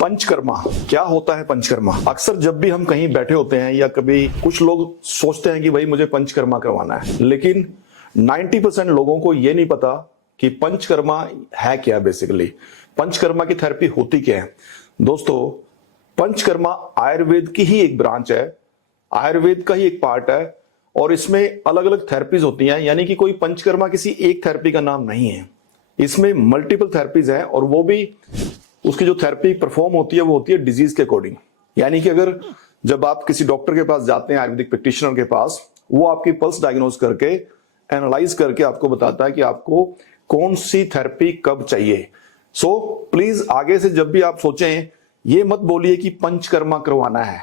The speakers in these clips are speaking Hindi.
पंचकर्मा क्या होता है? पंचकर्मा अक्सर जब भी हम कहीं बैठे होते हैं या कभी कुछ लोग सोचते हैं कि भाई मुझे पंचकर्मा करवाना है, लेकिन 90% लोगों को ये नहीं पता कि पंचकर्मा है क्या। बेसिकली पंचकर्मा की थेरेपी होती क्या है? दोस्तों, पंचकर्मा आयुर्वेद की ही एक ब्रांच है, आयुर्वेद का ही एक पार्ट है और इसमें अलग अलग थेरेपीज होती हैं। यानी कि कोई पंचकर्मा किसी एक थेरेपी का नाम नहीं है, इसमें मल्टीपल थेरेपीज हैं और वो भी उसकी जो थेरेपी परफॉर्म होती है वो होती है डिजीज के अकॉर्डिंग। यानी कि अगर जब आप किसी डॉक्टर के पास जाते हैं, आयुर्वेदिक प्रैक्टिशनर के पास, वो आपकी पल्स डायग्नोज करके एनालाइज करके आपको बताता है कि आपको कौन सी थेरेपी कब चाहिए। सो प्लीज आगे से जब भी आप सोचें ये मत बोलिए कि पंचकर्मा करवाना है।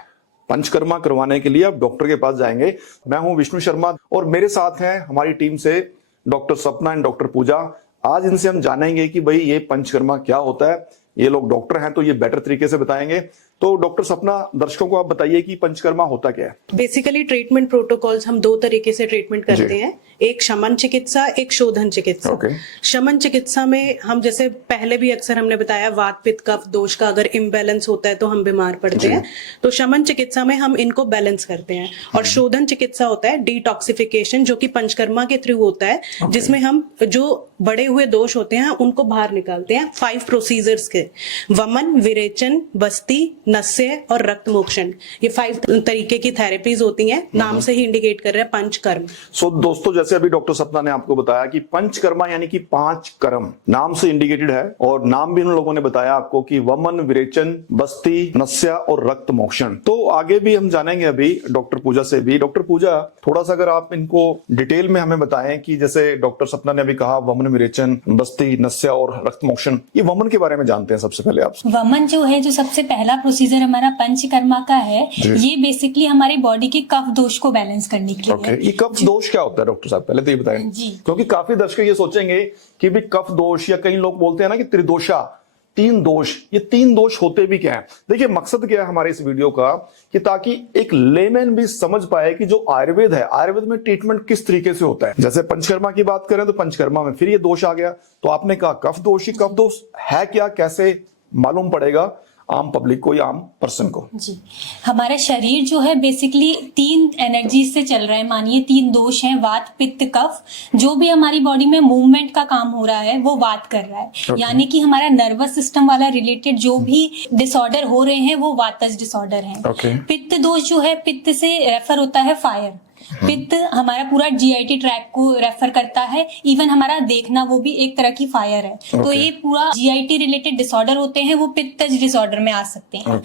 पंचकर्मा करवाने के लिए आप डॉक्टर के पास जाएंगे। मैं हूं विष्णु शर्मा और मेरे साथ हैं हमारी टीम से डॉक्टर सपना एंड डॉक्टर पूजा। आज इनसे हम जानेंगे कि भाई ये पंचकर्मा क्या होता है। ये लोग डॉक्टर हैं तो ये बेटर तरीके से बताएंगे। तो डॉक्टर सपना, दर्शकों को आप बताइए कि पंचकर्मा होता क्या है। बेसिकली ट्रीटमेंट प्रोटोकॉल्स हम दो तरीके से ट्रीटमेंट करते हैं, एक शमन चिकित्सा, एक शोधन चिकित्सा। शमन चिकित्सा में हम जैसे पहले भी अक्सर हमने बताया वात पित्त कफ दोष का अगर इम्बैलेंस होता है तो हम बीमार पड़ते हैं, तो शमन चिकित्सा में हम इनको बैलेंस करते हैं। और शोधन चिकित्सा होता है डिटॉक्सिफिकेशन, जो कि पंचकर्मा के थ्रू होता है, जिसमें हम जो बड़े हुए दोष होते हैं उनको बाहर निकालते हैं 5 प्रोसीजर्स के: वमन, विरेचन, बस्ती, नस्य और रक्त मोक्षण। ये 5 तरीके की थेरेपीज होती हैं, नाम से ही इंडिकेट कर रहे हैं पंचकर्म। सो दोस्तों, जैसे अभी डॉक्टर सपना ने आपको बताया कि पंचकर्मा यानी कि 5 कर्म नाम से इंडिकेटेड है और नाम भी उन लोगों ने बताया आपको कि वमन, विरेचन, बस्ती, नस्य और रक्त मोक्षण। तो आगे भी हम जानेंगे अभी डॉक्टर पूजा से भी। डॉक्टर पूजा, थोड़ा सा अगर आप इनको डिटेल में हमें बताएं कि जैसे डॉक्टर सपना ने अभी कहा वमन, विरेचन, बस्ती, नस्य और रक्त मोक्षण, ये वमन के बारे में जानते हैं सबसे पहले आपसे। वमन जो है, जो सबसे पहला प्रोसीजर हमारा पंचकर्मा का है, ये बेसिकली हमारी बॉडी के कफ दोष को बैलेंस करने के लिए है। ये कफ दोष क्या होता है डॉक्टर साहब, पहले तो ये बताएं जी, क्योंकि काफी दर्शक ये सोचेंगे कि भी कफ दोष, या कई लोग बोलते हैं ना कि त्रिदोषा, 3 दोष, ये 3 दोष होते भी क्या है। देखिए मकसद क्या है हमारे इस वीडियो का, कि ताकि एक लेमैन भी समझ पाए कि जो आयुर्वेद है, आयुर्वेद में ट्रीटमेंट किस तरीके से होता है। जैसे पंचकर्मा की बात करें तो पंचकर्मा में फिर ये दोष आ गया, तो आपने कहा कफ दोष, ही कफ दोष है क्या, कैसे मालूम पड़ेगा आम पब्लिक को या आम पर्सन को? जी, हमारा शरीर जो है बेसिकली 3 एनर्जी से चल रहा है। मानिए 3 दोष हैं, वात, पित्त, कफ। जो भी हमारी बॉडी में मूवमेंट का काम हो रहा है वो वात कर रहा है। यानी कि हमारा नर्वस सिस्टम वाला रिलेटेड जो भी डिसऑर्डर हो रहे हैं वो वातज डिसऑर्डर हैं। पित्त दोष जो है, पित्त से रेफर होता है फायर। पित्त हमारा पूरा जीआईटी ट्रैक को रेफर करता है, इवन हमारा देखना वो भी एक तरह की फायर है। तो ये पूरा जीआईटी रिलेटेड डिसऑर्डर होते हैं, वो पित्तज डिसऑर्डर में आ सकते हैं।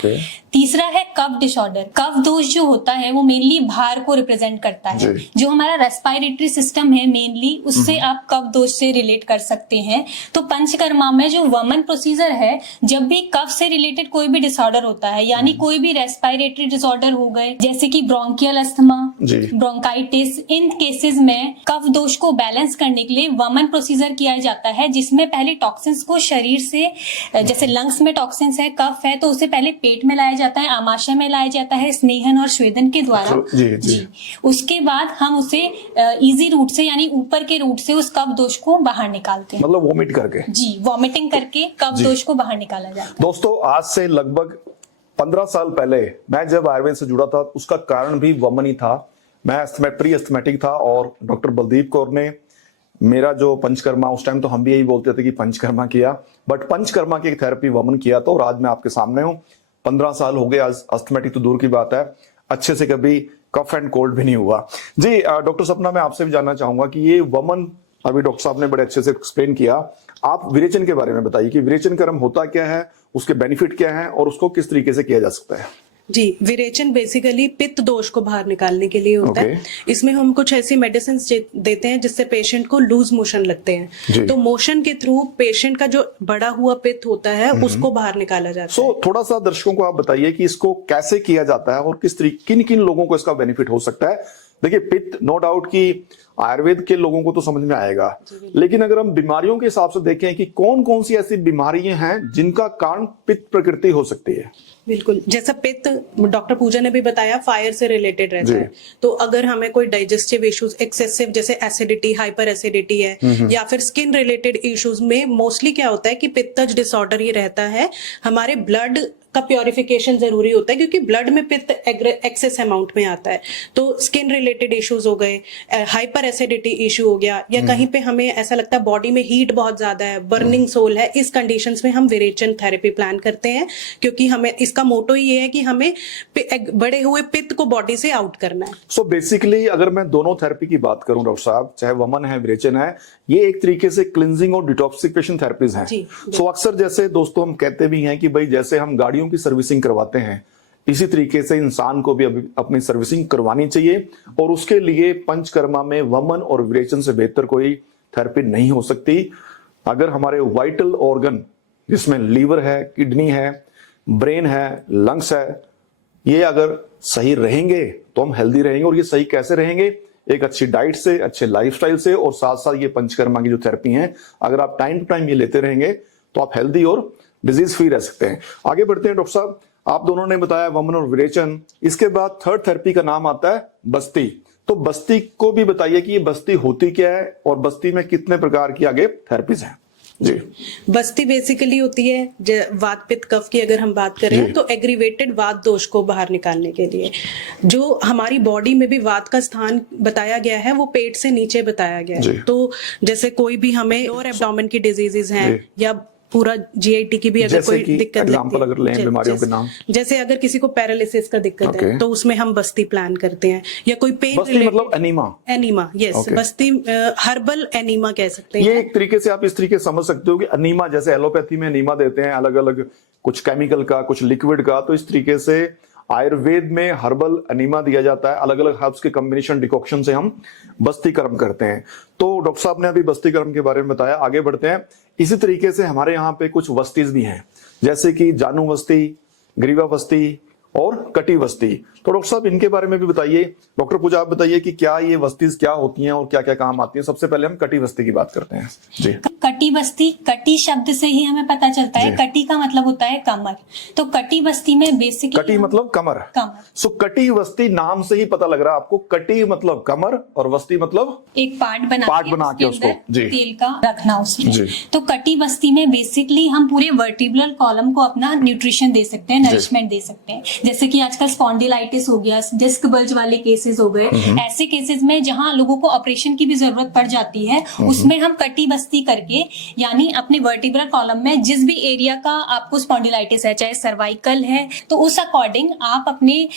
तीसरा है कफ डिसऑर्डर। कफ दोष जो होता है वो मेनली भार को रिप्रेजेंट करता है। जो हमारा रेस्पिरेटरी सिस्टम है मेनली, उससे आप कफ दोष से रिलेट कर सकते हैं। तो पंचकर्मा में जो वमन प्रोसीजर है, जब भी कफ से रिलेटेड कोई भी डिसऑर्डर होता है, यानी कोई भी रेस्पिरेटरी डिसऑर्डर हो गए, जैसे कि ब्रोंकियल अस्थमा, ब्रोंकाइटिस, इन केसेस में कफ दोष को बैलेंस करने के लिए वमन प्रोसीजर किया जाता है, जिसमें पहले टॉक्सिन्स को शरीर से, जैसे लंग्स में टॉक्सिन्स है, कफ है, तो उसे पहले पेट में लाया जाता है, आमाशय में लाया जाता है स्नेहन और स्वेदन के द्वारा। जी। उसके बाद हम उसे इजी रूट से, यानी ऊपर के रूट से उस कफ दोष को बाहर निकालते हैं, मतलब वॉमिट करके। जी, वॉमिटिंग करके कफ दोष को बाहर निकाला जाता है। दोस्तों, आज से लगभग 15 साल पहले मैं जब आयुर्वेद से जुड़ा था, उसका कारण भी वमन ही था। मैं प्री एस्थमेटिक था और डॉक्टर बलदीप कौर ने मेरा जो पंचकर्मा, उस टाइम तो हम भी यही बोलते थे कि पंचकर्मा किया, बट पंचकर्मा की थेरेपी वमन किया। तो और आज मैं आपके सामने हूँ। 15 साल हो गए, आज एस्थमेटिक तो दूर की बात है, अच्छे से कभी कफ एंड कोल्ड भी नहीं हुआ। जी डॉक्टर सपना, मैं आपसे भी जानना चाहूंगा कि ये वमन, अभी डॉक्टर साहब ने बड़े अच्छे से एक्सप्लेन किया, आप विरेचन के बारे में बताइए कि विरेचन कर्म होता क्या है, उसके बेनिफिट क्या है और उसको किस तरीके से किया जा सकता है। जी, विरेचन बेसिकली पित्त दोष को बाहर निकालने के लिए होता है। इसमें हम कुछ ऐसी मेडिसिन देते हैं जिससे पेशेंट को लूज मोशन लगते हैं, तो मोशन के थ्रू पेशेंट का जो बड़ा हुआ पित्त होता है उसको बाहर निकाला जाता है। थोड़ा सा दर्शकों को आप बताइए कि इसको कैसे किया जाता है और किस तरीके, किन किन लोगों को इसका बेनिफिट हो सकता है। देखिए पित्त, नो डाउट कि आयुर्वेद के लोगों को तो समझ में आएगा, लेकिन अगर हम बीमारियों के हिसाब से देखें कि कौन कौन सी ऐसी बीमारियां हैं जिनका कारण पित्त प्रकृति हो सकती है। बिल्कुल, जैसा पित्त डॉक्टर पूजा ने भी बताया फायर से रिलेटेड रहता है, तो अगर हमें कोई डाइजेस्टिव इश्यूज, एक्सेसिव जैसे एसिडिटी, हाइपर एसिडिटी है, या फिर स्किन रिलेटेड इश्यूज में मोस्टली क्या होता है कि पित्तज डिसऑर्डर ही रहता है, हमारे ब्लड का प्योरिफिकेशन जरूरी होता है, क्योंकि ब्लड में पित्त एक्सेस अमाउंट में आता है। तो स्किन रिलेटेड इश्यूज हो गए, हाइपर एसिडिटी इशू हो गया, या कहीं पे हमें ऐसा लगता है बॉडी में हीट बहुत ज्यादा है, बर्निंग सोल है, इस कंडीशंस में हम विरेचन थेरेपी प्लान करते हैं, क्योंकि हमें इसका मोटो ये है कि हमें बढ़े हुए पित्त को बॉडी से आउट करना है। सो बेसिकली अगर मैं दोनों थेरेपी की बात करूं डॉक्टर साहब, चाहे वमन है विरेचन है, ये एक तरीके से क्लिनजिंग और डिटॉक्सिफिकेशन थेरेपीज हैं। सो अक्सर जैसे दोस्तों हम कहते भी हैं कि भाई जैसे हम गाड़ियों की सर्विसिंग करवाते हैं, इसी तरीके से इंसान को भी अपनी सर्विसिंग करवानी चाहिए, और उसके लिए पंचकर्मा में वमन और विरेचन से बेहतर कोई थेरेपी नहीं हो सकती। अगर हमारे वाइटल ऑर्गन जिसमें लीवर है, किडनी है, ब्रेन है, लंग्स है, ये अगर सही रहेंगे तो हम हेल्दी रहेंगे। और ये सही कैसे रहेंगे? एक अच्छी डाइट से, अच्छे लाइफस्टाइल से, और साथ साथ ये पंचकर्मा की जो थेरेपी है, अगर आप टाइम टू टाइम ये लेते रहेंगे तो आप हेल्दी और डिजीज फ्री रह सकते हैं। आगे बढ़ते हैं डॉक्टर साहब, आप दोनों ने बताया वमन और विरेचन, इसके बाद थर्ड थेरेपी का नाम आता है बस्ती। तो बस्ती को भी बताइए कि ये बस्ती होती क्या है और बस्ती में कितने प्रकार की आगे थेरेपीज हैं जी। बस्ती बेसिकली होती है वात पित्त कफ की अगर हम बात करें तो एग्रीवेटेड वात दोष को बाहर निकालने के लिए। जो हमारी बॉडी में भी वात का स्थान बताया गया है वो पेट से नीचे बताया गया है। तो जैसे कोई भी हमें लोअर एब्डोमेन की डिजीजेज हैं या पूरा जीआईटी की भी अगर कोई दिक्कत एग्जांपल अगर लें बीमारियों के नाम, जैसे अगर किसी को पैरालिसिस का दिक्कत है तो उसमें हम बस्ती प्लान करते हैं, या कोई पेन मतलब एनीमा यस बस्ती हर्बल एनीमा कह सकते हैं। ये एक तरीके से आप इस तरीके से समझ सकते हो कि अनीमा जैसे एलोपैथी में अनीमा देते हैं अलग अलग, कुछ केमिकल का, कुछ लिक्विड का, तो इस तरीके से आयुर्वेद में हर्बल अनीमा दिया जाता है। अलग अलग हर्ब्स के कॉम्बिनेशन डिकॉक्शन से हम बस्ती कर्म करते हैं। तो डॉक्टर साहब ने अभी बस्ती कर्म के बारे में बताया, आगे बढ़ते हैं। इसी तरीके से हमारे यहाँ पे कुछ वस्तीज भी हैं, जैसे कि जानू वस्ती, ग्रीवा वस्ती और कटी वस्ती। तो डॉक्टर साहब इनके बारे में भी बताइए। डॉक्टर पूजा आप बताइए कि क्या ये वस्तीज क्या होती हैं और क्या क्या काम आती हैं। सबसे पहले हम कटी वस्ती की बात करते हैं जी। कटी बस्ती, कटी शब्द से ही हमें पता चलता है, कटी का मतलब होता है कमर। तो कटी बस्ती में बेसिकली कटी मतलब कमर। सो कटी वस्ती नाम से ही पता लग रहा है आपको, कटी मतलब कमर और वस्ती मतलब एक पार्ट बना के उसको तेल का रखना उसमें। तो कटी बस्ती में बेसिकली हम पूरे वर्टिब्रल कॉलम को अपना न्यूट्रिशन दे सकते हैं, नरिशमेंट दे सकते हैं। जैसे कि आजकल स्पॉन्डिलाइटिस हो गया, डिस्क बल्ज वाले केसेस हो गए, ऐसे केसेस में जहां लोगों को ऑपरेशन की भी जरूरत पड़ जाती है, उसमें हम कटी बस्ती करके, यानी अपने वर्टिब्रल कॉलम में जिस भी एरिया का आपको स्पॉन्डिलाइटिस है, चाहे सर्वाइकल है, तो उस अकॉर्डिंग आप अपने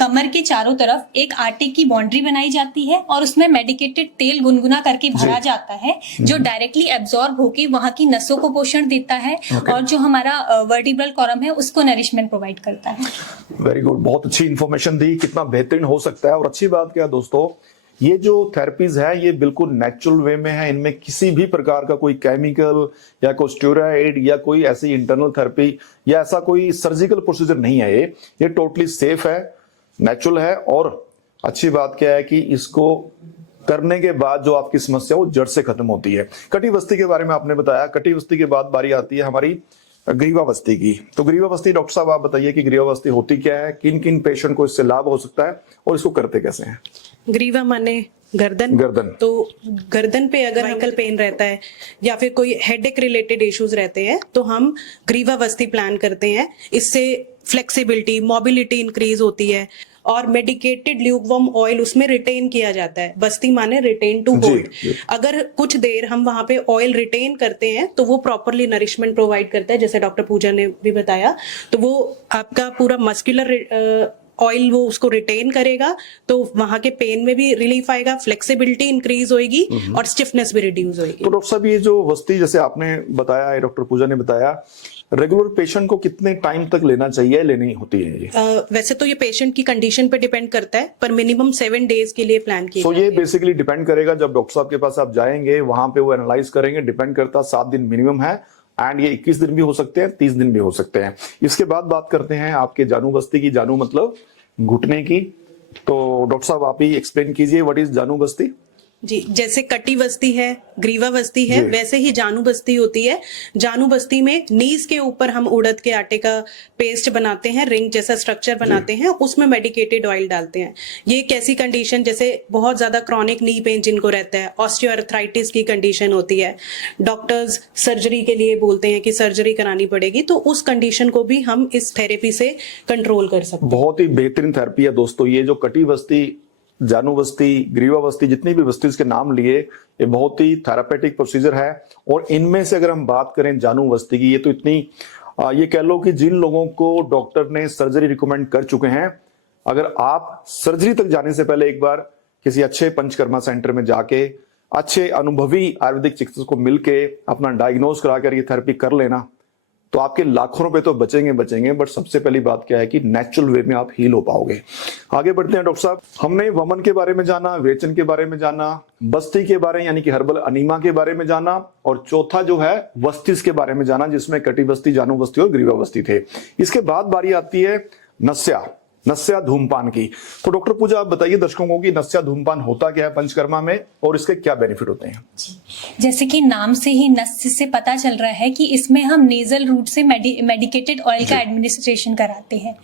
कमर के चारों तरफ एक आटे की बाउंड्री बनाई जाती है और उसमें मेडिकेटेड तेल गुनगुना करके भरा जाता है, जो डायरेक्टली एब्जॉर्ब होके वहां की नसों को पोषण देता है और जो हमारा वर्टिब्रल कॉलम है उसको नरिशमेंट प्रोवाइड करता है। वेरी गुड, बहुत अच्छी इंफॉर्मेशन दी, कितना बेहतरीन हो सकता है। और अच्छी बात क्या दोस्तों, ये जो थेरेपीज है ये बिल्कुल नेचुरल वे में है, इनमें किसी भी प्रकार का कोई केमिकल या कोई स्टेरॉइड या कोई ऐसी इंटरनल थेरेपी या ऐसा कोई सर्जिकल प्रोसीजर नहीं है। ये टोटली सेफ है, नेचुरल है। और अच्छी बात क्या है कि इसको करने के बाद जो आपकी समस्या वो जड़ से खत्म होती है। कटी बस्ती के बारे में आपने बताया। कटी बस्ती के बाद बारी आती है हमारी ग्रीवावस्थी की। तो ग्रीवावस्थी डॉक्टर साहब आप बताइए कि ग्रीवावस्थी होती क्या है, किन किन पेशेंट को इससे लाभ हो सकता है और इसको करते कैसे हैं। ग्रीवा माने गर्दन। तो गर्दन पे अगर सर्वाइकल पेन रहता है या फिर कोई हेडेक रिलेटेड इश्यूज रहते हैं तो हम ग्रीवावस्थी प्लान करते हैं। इससे फ्लेक्सिबिलिटी, मोबिलिटी इंक्रीज होती है और मेडिकेटेड ल्यूकवार्म ऑयल उसमें रिटेन किया जाता है। बस्ती माने रिटेन टू होल्ड। अगर कुछ देर हम वहां पे ऑयल रिटेन करते हैं तो वो प्रॉपरली नरिशमेंट प्रोवाइड करता है, जैसे डॉक्टर पूजा ने भी बताया। तो वो आपका पूरा मस्कुलर ऑयल वो उसको रिटेन करेगा, तो वहां के पेन में भी रिलीफ आएगा, फ्लेक्सिबिलिटी इंक्रीज होगी और स्टिफनेस भी रिड्यूस होगी। तो डॉक्टर साहब ये जो वस्ती जैसे आपने बताया, डॉक्टर पूजा ने बताया, रेगुलर पेशेंट को कितने टाइम तक लेना चाहिए, लेनी होती है ये? वैसे तो ये पेशेंट की कंडीशन पे डिपेंड करता है, पर मिनिमम 7 डेज के लिए प्लान किया। तो ये बेसिकली डिपेंड करेगा, जब डॉक्टर साहब के पास आप जाएंगे वहां पे वो एनालाइज करेंगे, डिपेंड करता है, 7 दिन मिनिमम है एंड ये 21 दिन भी हो सकते हैं, 30 दिन भी हो सकते हैं। इसके बाद बात करते हैं आपके जानू बस्ती की। जानू मतलब घुटने की। तो डॉक्टर साहब आप ही एक्सप्लेन कीजिए, व्हाट इज जानू बस्ती। जी, जैसे कटी बस्ती है, ग्रीवा बस्ती है, जी। वैसे ही जानू बस्ती होती है। जानू बस्ती में नीज के ऊपर हम उड़द के आटे का पेस्ट बनाते हैं, रिंग जैसा स्ट्रक्चर बनाते हैं, उसमें मेडिकेटेड ऑयल डालते हैं। ये एक ऐसी कंडीशन जैसे बहुत ज्यादा क्रॉनिक नी पेन जिनको रहता है, ऑस्टियोआर्थराइटिस की कंडीशन होती है, डॉक्टर्स सर्जरी के लिए बोलते हैं कि सर्जरी करानी पड़ेगी, तो उस कंडीशन को भी हम इस थेरेपी से कंट्रोल कर सकते हैं। बहुत ही बेहतरीन थेरेपी है दोस्तों। ये जो कटी बस्ती, जानू बस्ती, ग्रीवा बस्ती, जितनी भी बस्ती के नाम लिए, ये बहुत ही थेरापेटिक प्रोसीजर है। और इनमें से अगर हम बात करें जानू बस्ती की, ये तो इतनी ये कह लो कि जिन लोगों को डॉक्टर ने सर्जरी रिकमेंड कर चुके हैं, अगर आप सर्जरी तक जाने से पहले एक बार किसी अच्छे पंचकर्मा सेंटर में जाके अच्छे अनुभवी आयुर्वेदिक चिकित्सक को मिलके अपना डायग्नोज कराकर ये थेरेपी कर लेना, तो आपके लाखों रुपए तो बचेंगे। बट सबसे पहली बात क्या है कि नेचुरल वे में आप हील हो पाओगे। आगे बढ़ते हैं डॉक्टर साहब। हमने वमन के बारे में जाना, वेचन के बारे में जाना, बस्ती के बारे यानी कि हर्बल अनीमा के बारे में जाना, और चौथा जो है वस्तिस के बारे में जाना, जिसमें कटी बस्ती, जानू बस्ती और ग्रीवा बस्ती थे। इसके बाद बारी आती है नस्या धूमपान की। तो डॉक्टर पूजा आप बताइए दर्शकों को कि नस्या धूमपान होता क्या है पंचकर्मा में और इसके क्या बेनिफिट होते हैं? जैसे कि नाम से ही नस्य से पता चल रहा है कि इसमें हम नेजल रूट से मेडिकेटेड ऑयल का एडमिनिस्ट्रेशन कराते हैं।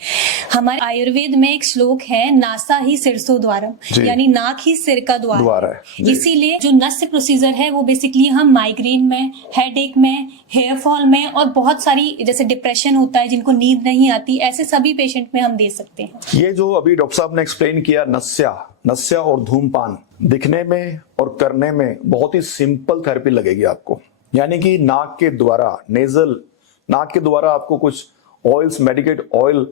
हमारे आयुर्वेद में एक श्लोक है, नासा ही सिरसो द्वारम, यानी नाक ही सिर का द्वार है। इसीलिए जो नस्य प्रोसीजर है वो बेसिकली हम माइग्रेन में, हेडेक में, हेयर फॉल में और बहुत सारी जैसे डिप्रेशन होता है, जिनको नींद नहीं आती, ऐसे सभी पेशेंट में हम दे सकते हैं। ये जो अभी डॉक्टर साहब ने एक्सप्लेन किया, नस्या और धूमपान, दिखने में और करने में बहुत ही सिंपल थेरेपी लगेगी आपको। यानी कि नाक के द्वारा, नाक के द्वारा आपको कुछ ऑयल्स, मेडिकेट ऑयल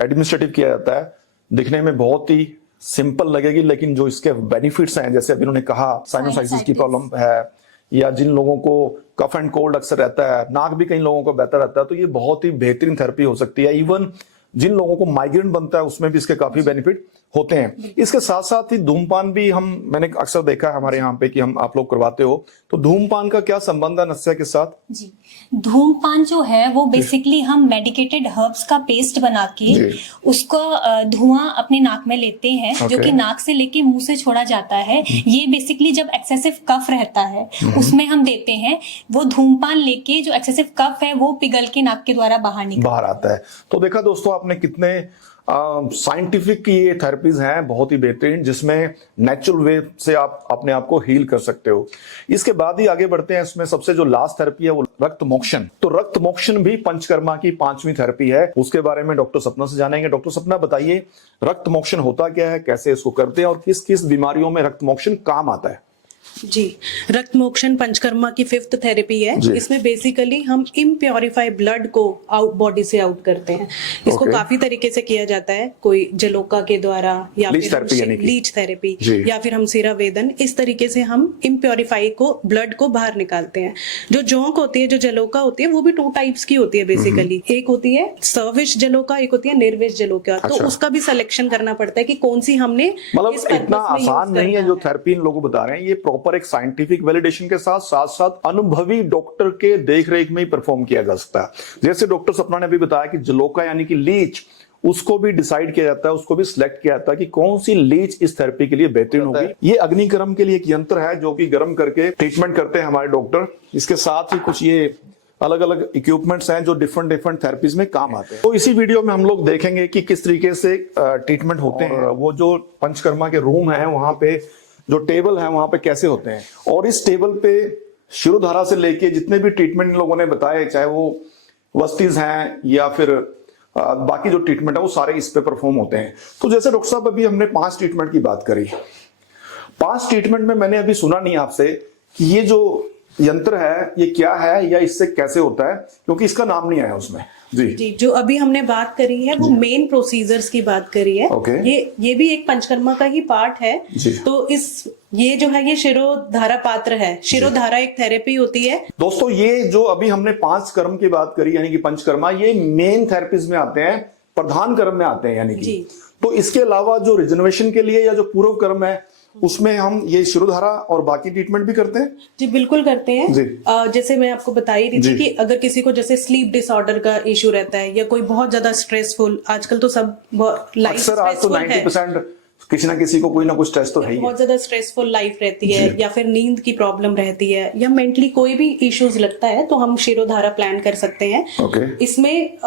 एडमिनिस्ट्रेटिव किया जाता है। दिखने में बहुत ही सिंपल लगेगी, लेकिन जो इसके बेनिफिट्स हैं, जैसे अभी उन्होंने कहा साइनोसाइटिस की प्रॉब्लम है, या जिन लोगों को कफ एंड कोल्ड अक्सर रहता है, नाक भी कई लोगों को बहता रहता है, तो ये बहुत ही बेहतरीन थेरेपी हो सकती है। इवन जिन लोगों को माइग्रेन बनता है उसमें भी इसके काफी बेनिफिट होते हैं। इसके साथ साथ ही धूमपान भी मैंने अक्सर देखा है हमारे यहाँ पे कि आप लोग करवाते हो, तो धूमपान का क्या संबंध है नस्या के साथ? जी, धूमपान जो है वो बेसिकली हम मेडिकेटेड हर्ब्स का पेस्ट बना के उसको धुआं अपने नाक में लेते हैं, जो कि नाक से लेके मुंह से छोड़ा जाता है। ये बेसिकली जब एक्सेसिव कफ रहता है उसमें हम देते हैं। वो धूमपान लेके जो एक्सेसिव कफ है वो पिघल के नाक के द्वारा बाहर आता है। तो देखा दोस्तों आपने कितने साइंटिफिक की ये थेरेपीज हैं, बहुत ही बेहतरीन, जिसमें नेचुरल वे से आप अपने आप को हील कर सकते हो। इसके बाद ही आगे बढ़ते हैं, इसमें सबसे जो लास्ट थेरेपी है वो रक्त मोक्षण। तो रक्त मोक्षण भी पंचकर्मा की 5वीं थेरेपी है, उसके बारे में डॉक्टर सपना से जानेंगे। डॉक्टर सपना बताइए रक्त मोक्षण होता क्या है, कैसे इसको करते हैं और किस किस बीमारियों में रक्त मोक्षण काम आता है? जी, रक्त मोक्षण पंचकर्मा की 5th थेरेपी है। इसमें बेसिकली हम इम्प्योरिफाई ब्लड को बॉडी से आउट करते हैं। इसको काफी तरीके से किया जाता है, कोई जलोका के द्वारा या फिर लीच थेरेपी या फिर हम सिरा वेदन, इस तरीके से हम इम्प्योरिफाई को, ब्लड को बाहर निकालते हैं। जो जोंक होती है, जो जलोका होती है, वो भी 2 टाइप्स की होती है बेसिकली। एक होती है सर्विश जलोका, एक होती है निर्विश जलोका। तो उसका भी सिलेक्शन करना पड़ता है कि कौन सी हमने, मतलब इतना आसान नहीं है जो थेरेपी इन लोगों बता रहे हैं, ये प्रॉपर एक साइंटिफिक वैलिडेशन के साथ साथ अनुभवी डॉक्टर के देखरेख में ही परफॉर्म किया जा सकता है। जैसे डॉक्टर सपना ने भी बताया कि जलोका यानी कि लीच, उसको भी डिसाइड किया जाता है, उसको भी सिलेक्ट किया जाता है कि कौन सी लीच इस थेरेपी के लिए बेहतरीन होगी। ये अग्निकर्म के लिए एक यंत्र है जो कि गर्म करके ट्रीटमेंट करते हैं हमारे डॉक्टर। इसके साथ ही कुछ ये अलग अलग इक्विपमेंट्स हैं जो डिफरेंट थेरेपीज में काम आते हैं। तो इसी वीडियो में हम लोग देखेंगे कि किस तरीके से ट्रीटमेंट होते हैं, वो जो पंचकर्मा के रूम है वहां पे जो टेबल है वहां पे कैसे होते हैं, और इस टेबल पे शिरोधारा से लेके जितने भी ट्रीटमेंट इन लोगों ने बताए, चाहे वो वस्तीज हैं या फिर बाकी जो ट्रीटमेंट है, वो सारे इस पे परफॉर्म होते हैं। तो जैसे डॉक्टर साहब अभी हमने 5 ट्रीटमेंट की बात करी, 5 ट्रीटमेंट में मैंने अभी सुना नहीं आपसे कि ये जो यंत्र है ये क्या है या इससे कैसे होता है, क्योंकि इसका नाम नहीं आया उसमें। जी, जो अभी हमने बात करी है वो मेन प्रोसीजर्स की बात करी है। ये भी एक पंचकर्मा का ही पार्ट है। तो ये जो है ये शिरोधारा पात्र है। शिरोधारा एक थेरेपी होती है। दोस्तों ये जो अभी हमने 5 कर्म की बात करी यानी कि पंचकर्मा, ये मेन थेरेपीज में आते हैं, प्रधान कर्म में आते हैं यानी कि। तो इसके अलावा जो रिजनरेशन के लिए या जो पूर्व कर्म है उसमें हम ये शिरोधारा और बाकी ट्रीटमेंट भी करते हैं। जी बिल्कुल करते हैं जी। जैसे मैं आपको बता ही रही थी कि अगर किसी को जैसे स्लीप डिसऑर्डर का इशू रहता है या कोई बहुत ज्यादा स्ट्रेसफुल, आजकल तो सब लाइफ अक्सर आज तो 90% किसी ना किसी को कोई ना कुछ स्ट्रेस तो है ही है। बहुत ज्यादा स्ट्रेसफुल लाइफ रहती है या फिर नींद की प्रॉब्लम रहती है या मेंटली कोई भी इश्यूज लगता है तो हम शिरोधारा प्लान कर सकते हैं। ओके। इसमें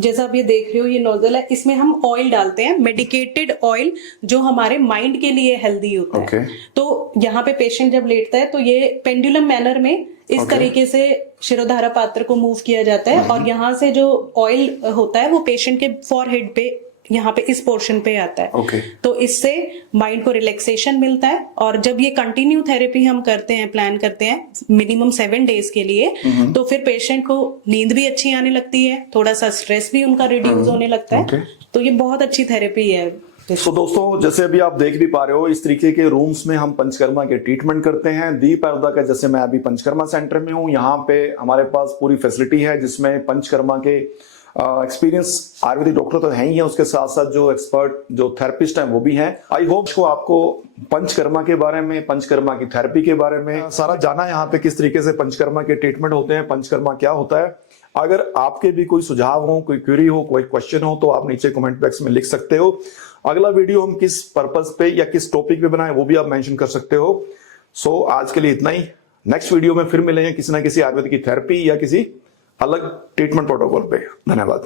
जैसा आप ये देख रहे हो ये नोजल है, इसमें हम ऑयल डालते हैं, मेडिकेटेड ऑयल जो हमारे माइंड के लिए हेल्दी होता है। तो यहाँ पे पेशेंट जब लेटता है तो ये पेंडुलम मैनर में इस तरीके से शिरोधारा पात्र को मूव किया जाता है और यहाँ से जो ऑयल होता है वो पेशेंट के फॉरहेड पे यहाँ पे इस पोर्शन पे आता है। तो इससे माइंड को रिलैक्सेशन मिलता है और जब ये कंटिन्यू थेरेपी हम करते हैं, प्लान करते हैं मिनिमम 7 डेज के लिए, तो फिर पेशेंट को नींद भी अच्छी आने लगती है, थोड़ा सा स्ट्रेस भी उनका रिड्यूस होने लगता है। तो ये बहुत अच्छी थेरेपी है। तो दोस्तों जैसे अभी आप देख भी पा रहे हो, इस तरीके के रूम्स में हम पंचकर्मा के ट्रीटमेंट करते हैं। दीप आयुर्वेदा का जैसे मैं अभी पंचकर्मा सेंटर में हूँ, यहाँ पे हमारे पास पूरी फैसिलिटी है जिसमें पंचकर्मा के एक्सपीरियंस आयुर्वेदिक डॉक्टर तो हैं ही हैं, उसके साथ साथ जो एक्सपर्ट जो थेरेपिस्ट हैं वो भी हैं। आई होप को आपको पंचकर्मा के बारे में, पंचकर्मा की थेरेपी के बारे में सारा जाना है, यहाँ पे किस तरीके से पंचकर्मा के ट्रीटमेंट होते हैं, पंचकर्मा क्या होता है। अगर आपके भी कोई सुझाव हो, कोई क्वेरी हो, कोई क्वेश्चन हो तो आप नीचे कमेंट बॉक्स में लिख सकते हो। अगला वीडियो हम किस पर्पस पे या किस टॉपिक पे बनाए वो भी आप मेंशन कर सकते हो। सो आज के लिए इतना ही। नेक्स्ट वीडियो में फिर मिलेंगे किसी ना किसी आयुर्वेद की थेरेपी या किसी अलग ट्रीटमेंट प्रोटोकॉल पे। धन्यवाद।